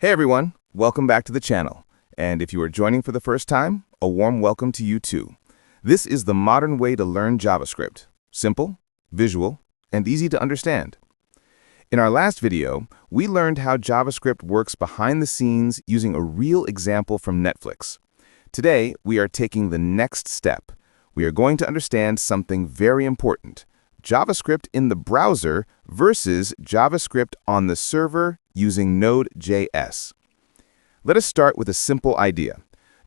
Hey everyone, welcome back to the channel. And if you are joining for the first time, a warm welcome to you too. This is the modern way to learn JavaScript. Simple, visual, and easy to understand. In our last video, we learned how JavaScript works behind the scenes using a real example from Netflix. Today, we are taking the next step. We are going to understand something very important: JavaScript in the browser versus JavaScript on the server using Node.js. Let us start with a simple idea.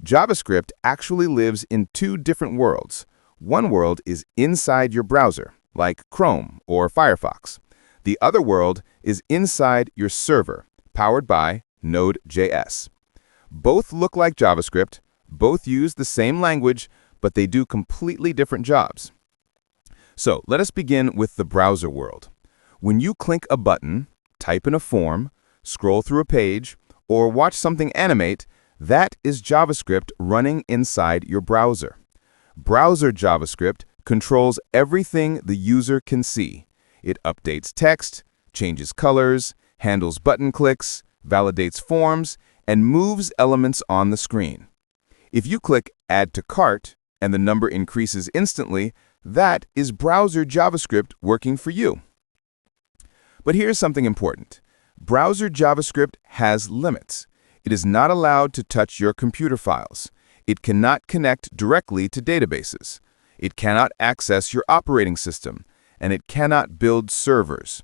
JavaScript actually lives in two different worlds. One world is inside your browser, like Chrome or Firefox. The other world is inside your server, powered by Node.js. Both look like JavaScript, both use the same language, but they do completely different jobs. So let us begin with the browser world. When you click a button, type in a form, scroll through a page, or watch something animate, that is JavaScript running inside your browser. Browser JavaScript controls everything the user can see. It updates text, changes colors, handles button clicks, validates forms, and moves elements on the screen. If you click Add to Cart and the number increases instantly, that is browser JavaScript working for you. But here's something important. Browser JavaScript has limits. It is not allowed to touch your computer files. It cannot connect directly to databases. It cannot access your operating system, and it cannot build servers.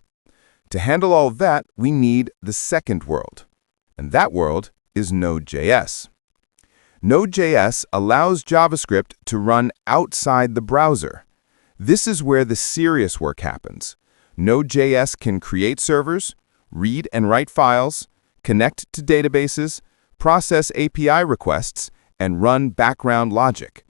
To handle all of that, we need the second world, and that world is Node.js. Node.js allows JavaScript to run outside the browser. This is where the serious work happens. Node.js can create servers, read and write files, connect to databases, process API requests, and run background logic.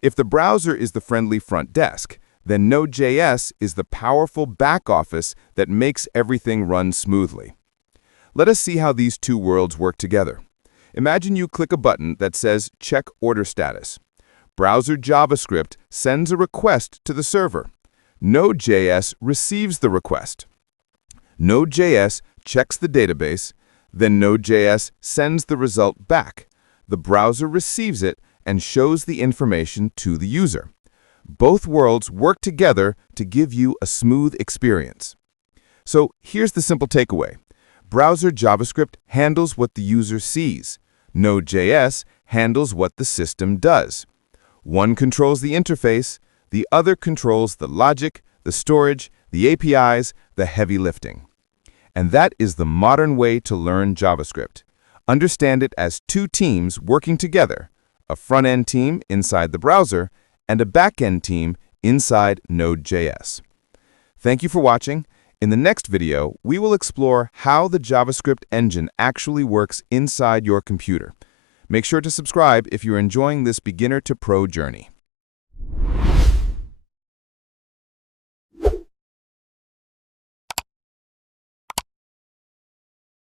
If the browser is the friendly front desk, then Node.js is the powerful back office that makes everything run smoothly. Let us see how these two worlds work together. Imagine you click a button that says Check Order Status. Browser JavaScript sends a request to the server. Node.js receives the request. Node.js checks the database, then Node.js sends the result back. The browser receives it and shows the information to the user. Both worlds work together to give you a smooth experience. So here's the simple takeaway. Browser JavaScript handles what the user sees. Node.js handles what the system does. One controls the interface, the other controls the logic, the storage, the APIs, the heavy lifting. And that is the modern way to learn JavaScript. Understand it as two teams working together, a front-end team inside the browser and a back-end team inside Node.js. Thank you for watching. In the next video, we will explore how the JavaScript engine actually works inside your computer. Make sure to subscribe if you're enjoying this beginner to pro journey.